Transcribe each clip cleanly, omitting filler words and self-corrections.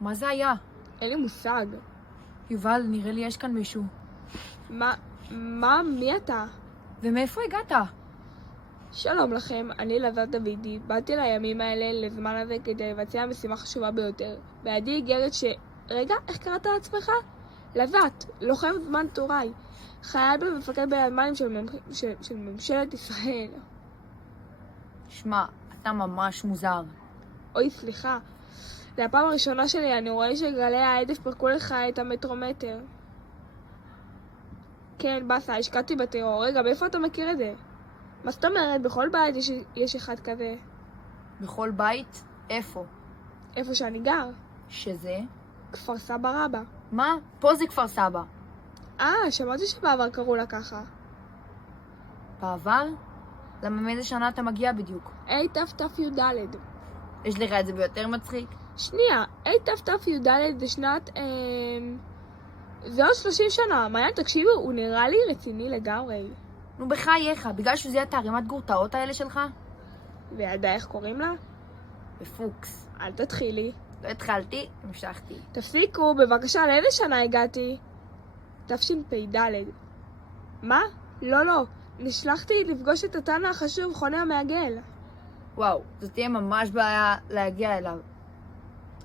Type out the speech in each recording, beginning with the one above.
מה זה היה? אין לי מושג. יובל, נראה לי יש כאן מישהו. מי אתה? ומאיפה הגעת? שלום לכם, אני אלעזר דוידי. באתי לימים האלה, לזמן הזה, כדי לבצע משימה חשובה ביותר. בידי איגרת רגע, איך קראת לעצמך? לזת, לוחם זמן טוראי. חייל במפקד בימ"לים של ממשלת ישראל. שמע, אתה ממש מוזר. אוי, סליחה. זה הפעם הראשונה שלי, אני רואה שגלי העדף פרקו לך את המטרומטר. כן, בסה, השקעתי בטרור. רגע, מאיפה אתה מכיר את זה? מה זאת אומרת? בכל בית יש אחד כזה. בכל בית? איפה? איפה שאני גר. שזה? כפר סבא רבא. מה? פה זה כפר סבא. שמעתי שבעבר קראו לה ככה. בעבר? למה מאיזה שנה אתה מגיע בדיוק? תת"י"ד. יש לך את זה ביותר מצחיק? שנייה, תת"י"ד זה שנת... זה עוד 30 שנה. מעיין, תקשיבו, הוא נראה לי רציני לגמרי. נו בחייך, בגלל שזה את הערימת גורטאות האלה שלך? וידע איך קוראים לה? בפוקס. אל תתחילי. לא התחלתי, המשכתי. תפסיקו, בבקשה, לאיזה שנה הגעתי? תשפ"ד. מה? לא. נשלחתי לפגוש את התנא החשוב, חוני המעגל. וואו, זאת תהיה ממש בעיה להגיע אליו.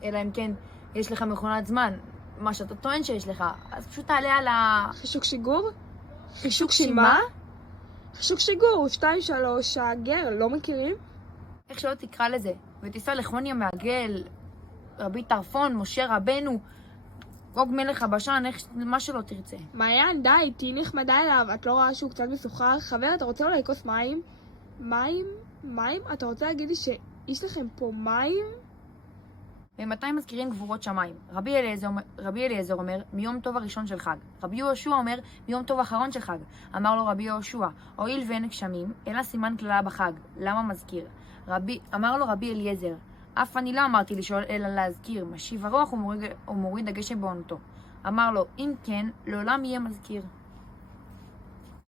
אלא אם כן, יש לך מכונת זמן. מה שאתה טוען שיש לך, אז פשוט תעלה על חישוק שיגור? חישוק שמה? חישוק שיגור, 2-3, הגר, לא מכירים? איך שלא תקרא לזה. ותיסע לחוני המעגל, רבי טרפון, משה רבנו, גוג מלך הבשן, מה שלא תרצה. מעיין, די, תהי נחמדה אליו. את לא רואה שהוא קצת מסוחר? חבר, אתה רוצה אולי כוס מים? מים? אתה רוצה להגיד לי שיש לכם פה מים? ומתי מזכירים גבורות שמיים? רבי אליעזר אומר, מיום טוב הראשון של חג. רבי יהושע אומר, מיום טוב האחרון של חג. אמר לו רבי יהושע, הואיל ואין גשמים, אלא סימן כללה בחג. למה מזכיר? אמר לו רבי אליעזר, אף אני לא אמרתי לשאול אלא להזכיר, משיב הרוח ומוריד הגשם בעונתו. אמר לו, אם כן, לעולם יהיה מזכיר.